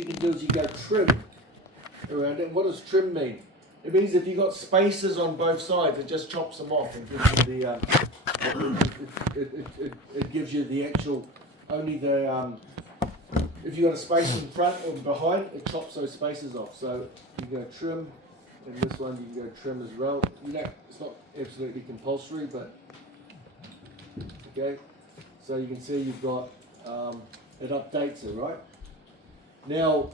you can do is you go trim around it. What does trim mean? It means if you've got spaces on both sides, it just chops them off and gives you it gives you the actual, only the, if you've got a space in front or behind, it chops those spaces off. So you go trim, and this one you can go trim as well. It's not absolutely compulsory, but okay. So you can see you've got, it updates it, right? Now,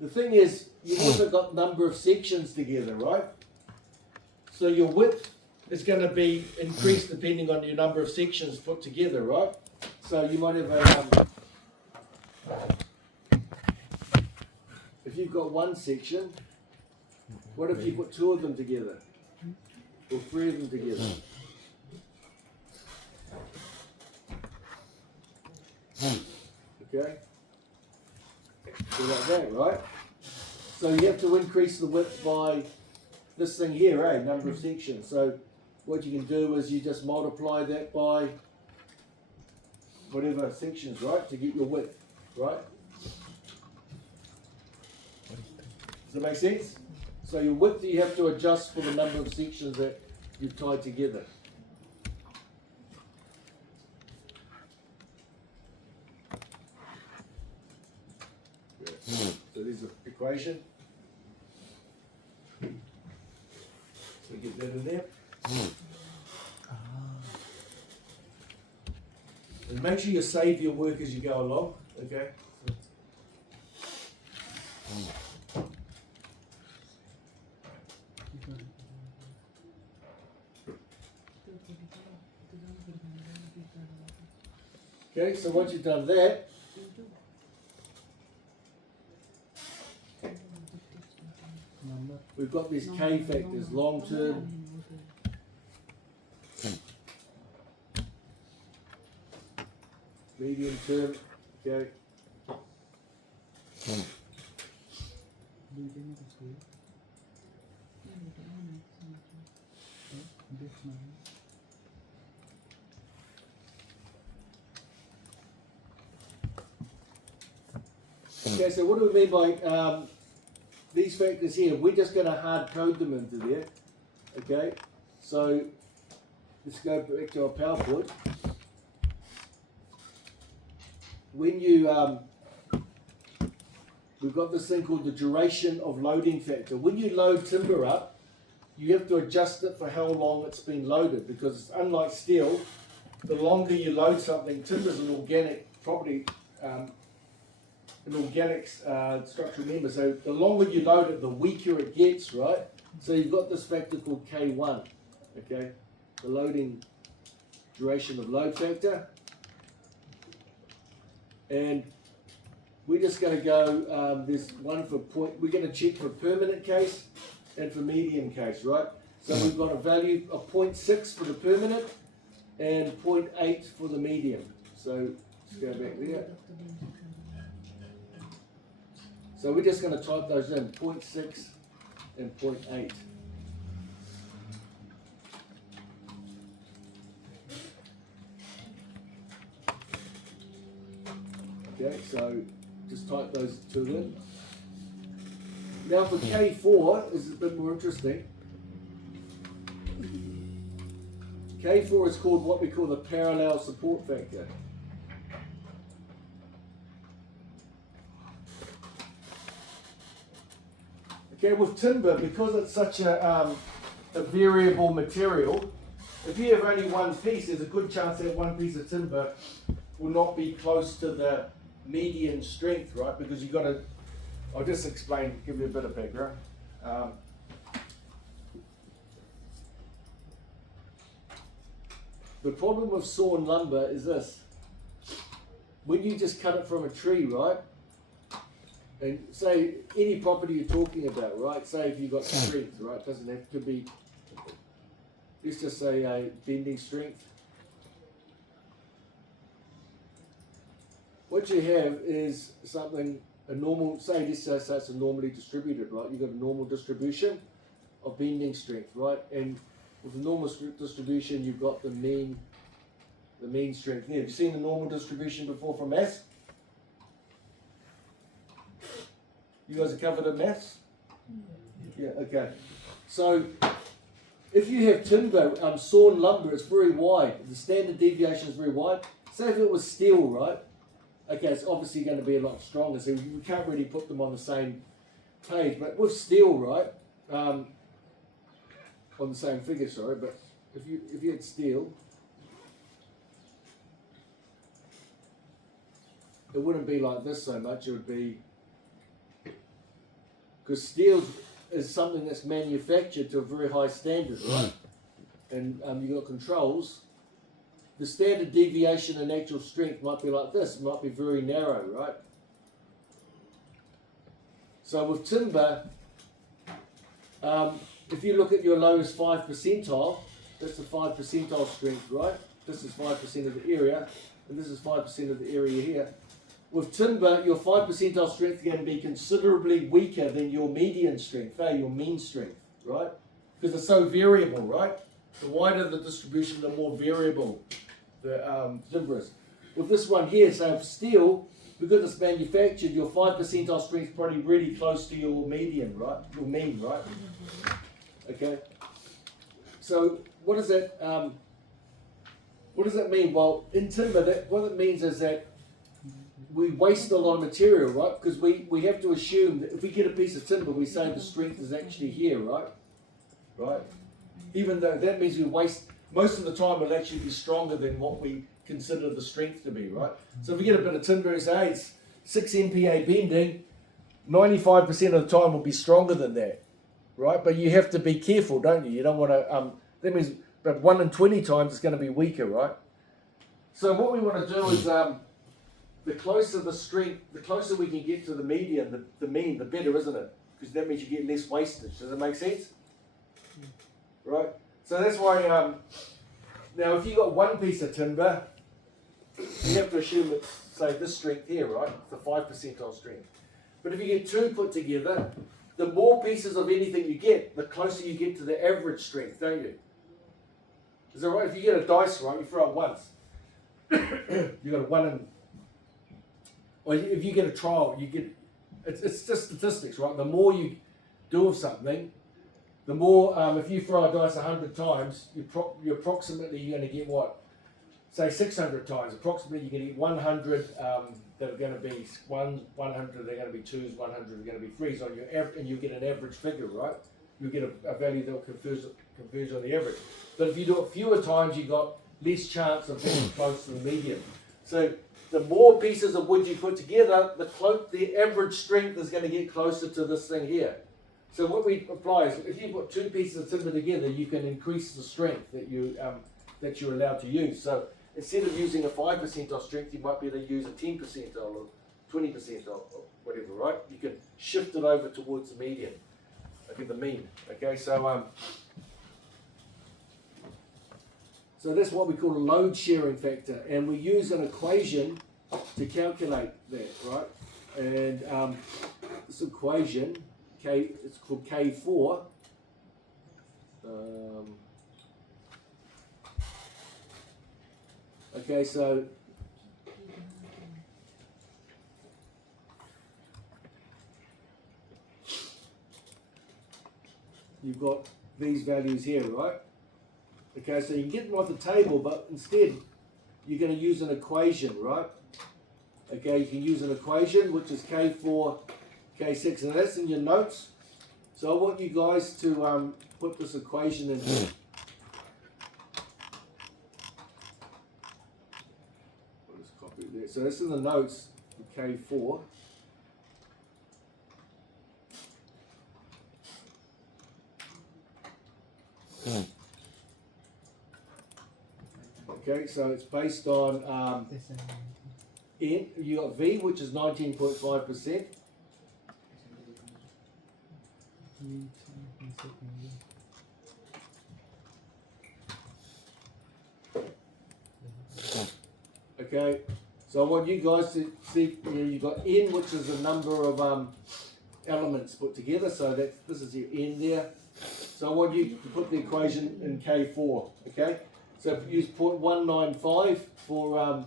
the thing is, you've also got number of sections together, right? So your width is going to be increased depending on your number of sections put together, right? So you might have a, if you've got one section, what if you put two of them together? Or three of them together? Okay? So like that, right? So you have to increase the width by this thing here, number of sections. So what you can do is you just multiply that by whatever sections, right, to get your width, right? Does that make sense? So your width you have to adjust for the number of sections that you've tied together. So there's an equation. So get that in there. And make sure you save your work as you go along, okay? Okay, so once you've done that, we've got these K factors, long term, medium term, okay. Okay, so what do we mean by these factors here? We're just going to hard code them into there. Okay, so let's go back to our PowerPoint. When you, we've got this thing called the duration of loading factor. When you load timber up, you have to adjust it for how long it's been loaded, because unlike steel, the longer you load something, timber is an organic property, an organic structural member. So the longer you load it, the weaker it gets, right? So you've got this factor called K1, okay? The loading duration of load factor. And we're just going to go, there's one for point, we're going to check for permanent case and for medium case, right? So we've got a value of 0.6 for the permanent and 0.8 for the medium. So let's go back there. So we're just going to type those in, 0.6 and 0.8. Okay, so just type those two in. Now for K4 is a bit more interesting. K4 is called what we call the parallel support factor. Okay, with timber, because it's such a variable material, if you have only one piece, there's a good chance that one piece of timber will not be close to the median strength, right? Because you've got to, I'll just explain, give you a bit of background. The problem with sawn lumber is this. When you just cut it from a tree, right? And say any property you're talking about, right? Say if you've got strength, right? It doesn't have to be, let's just say a bending strength. What you have is something, a normal, say this says that's a normally distributed, right? You've got a normal distribution of bending strength, right? And with the normal distribution, you've got the mean strength there. Have you seen the normal distribution before for mass? You guys are covered in maths? Yeah, okay. So, if you have timber, sawn lumber, it's very wide. The standard deviation is very wide. Say if it was steel, right? Okay, it's obviously going to be a lot stronger, so we can't really put them on the same page. But with steel, right, on the same figure, sorry, but if you had steel, it wouldn't be like this so much. It would be, because steel is something that's manufactured to a very high standard, right? And you've got controls. The standard deviation and actual strength might be like this. It might be very narrow, right? So with timber, if you look at your lowest 5 percentile, that's the 5 percentile strength, right? This is 5% of the area, and this is 5% of the area here. With timber, your 5 percentile strength is going to be considerably weaker than your median strength, your mean strength, right? Because it's so variable, right? The wider the distribution, the more variable the timber is. With this one here, so if steel, because it's manufactured, your 5 percentile strength is probably really close to your median, right? Your mean, right? Okay. So what does that mean? Well, in timber, what it means is that we waste a lot of material, right? Because we have to assume that if we get a piece of timber, we say the strength is actually here, right? Right? Even though that means we waste, most of the time it'll actually be stronger than what we consider the strength to be, right? So if we get a bit of timber and say, hey, it's 6 MPa bending, 95% of the time will be stronger than that, right? But you have to be careful, don't you? You don't want to, that means, but 1 in 20 times it's going to be weaker, right? So what we want to do is, the closer the strength, the closer we can get to the median, the mean, the better, isn't it? Because that means you get less wastage. Does that make sense? Right? So that's why, now if you've got one piece of timber, you have to assume it's, say, this strength here, right? It's the 5 percentile strength. But if you get two put together, the more pieces of anything you get, the closer you get to the average strength, don't you? Is that right? If you get a dice, right, you throw it once. You got a 1 in. Or if you get a trial, you get, it's just statistics, right? The more you do of something, the more, if you throw a dice 100 times, you're approximately, you're going to get what? Say 600 times. Approximately, you're going to get 100 that are going to be 100, they're going to be 2s, 100 are going to be 3s on your average, and you get an average figure, right? You get a value that will converge on the average. But if you do it fewer times, you've got less chance of being close to the median. So the more pieces of wood you put together, the average strength is going to get closer to this thing here. So what we apply is, if you put two pieces of timber together, you can increase the strength that you're allowed to use. So instead of using a 5 percentile strength, you might be able to use a 10 percentile or 20 percentile or whatever, right? You can shift it over towards the median, okay, the mean. Okay, so that's what we call a load sharing factor, and we use an equation to calculate that, right? And this equation, it's called K4. Okay, so you've got these values here, right? Okay, so you can get them off the table, but instead you're going to use an equation, right? Okay, you can use an equation which is K4, K6, and that's in your notes. So I want you guys to put this equation in here. I'll just copy it there. So that's in the notes for K4. Okay, so it's based on N. You got V, which is 19.5%. Okay, so I want you guys to see, you've got N, which is the number of elements put together, so this is your N there. So I want you to put the equation in K4, okay? So use 0.195 for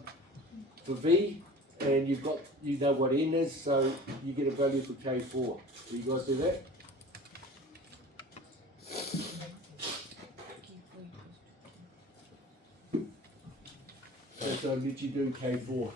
V, and you know what N is, so you get a value for K4. Do you guys do that? So I'll let you do K4.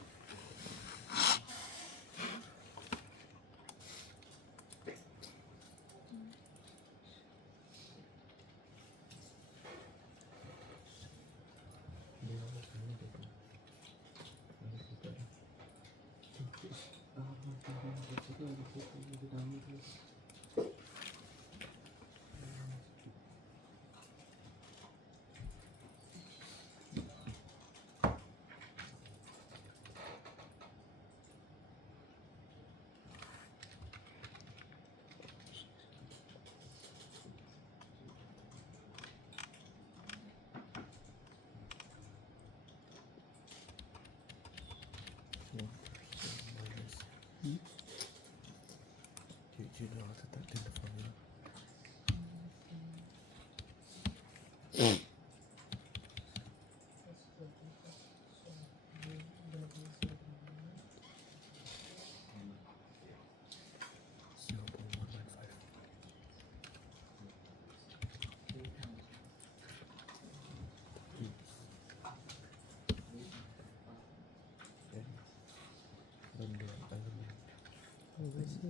Do you know how to type in the formula?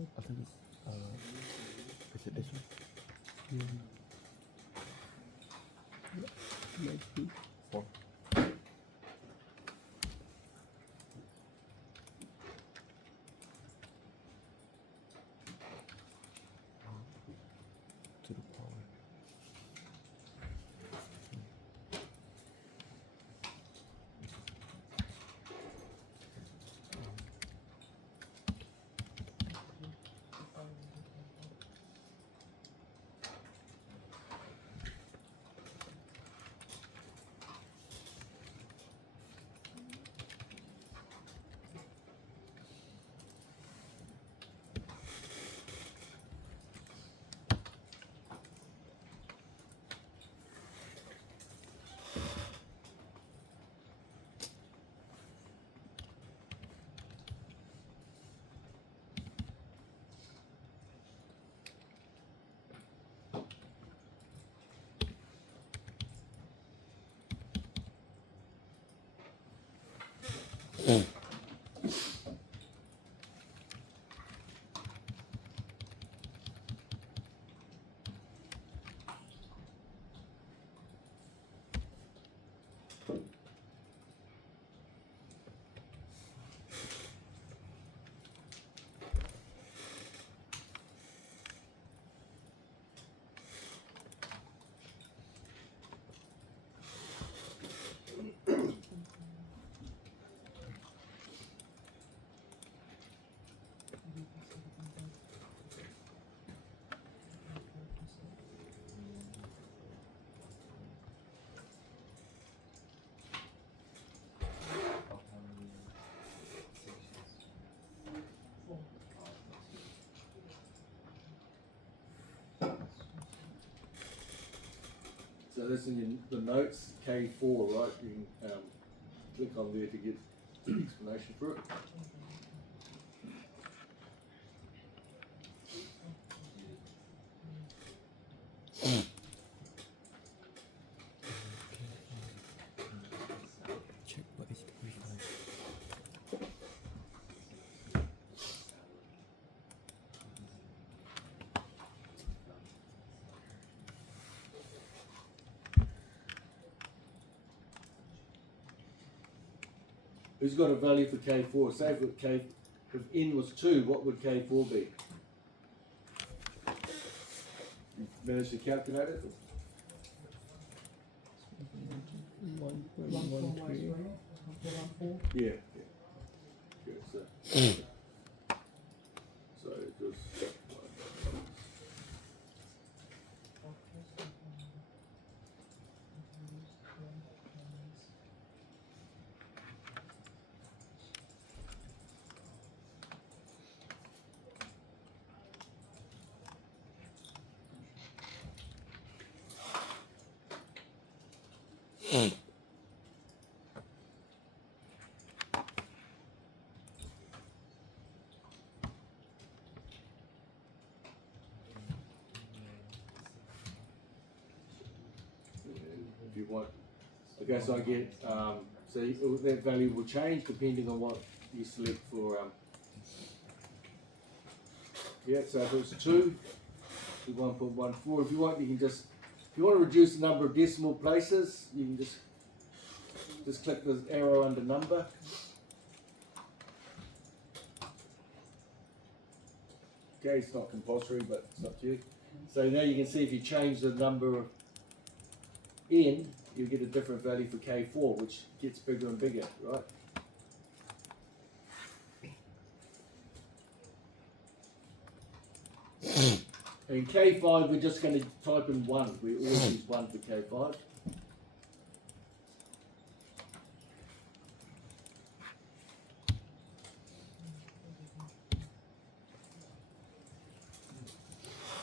I think it's is it this one? Might be. 4. To the power. So that's in the notes, K4, right? You can click on there to get the explanation for it. Check what is the refund. Who's got a value for K4? Say if N was 2, what would K4 be? You managed to calculate it? 1.13. Yeah. Good, so it goes. you want. Okay, so I get, that value will change depending on what you select for, yeah, so if it's 2 to 1.14, if you want, you can just, if you want to reduce the number of decimal places, you can just click this arrow under number. Okay, it's not compulsory, but it's up to you. So now you can see if you change the number of n, you get a different value for K4, which gets bigger and bigger, right? In K5, we're just going to type in 1. We always use 1 for K5.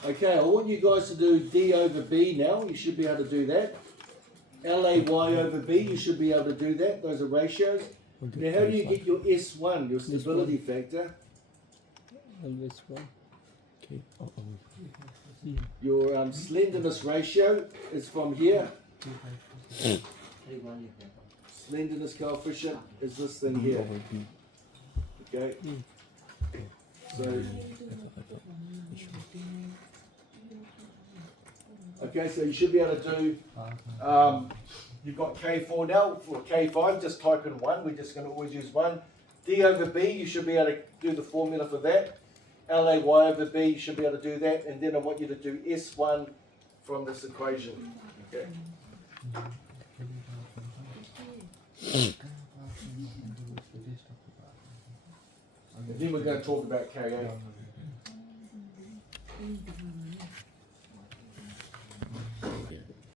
Okay, I want you guys to do D over B now. You should be able to do that. LAY over B, you should be able to do that. Those are ratios. Now, how do you get your S1, your stability factor? Always 1. Okay. Your slenderness ratio is from here. Slenderness coefficient is this thing B here. over B. Okay. So, okay, so you should be able to do, you've got K4 now. For K5, just type in 1. We're just going to always use 1. D over B, you should be able to do the formula for that. LAY over B, you should be able to do that. And then I want you to do S1 from this equation. Okay. And then we're going to talk about K8.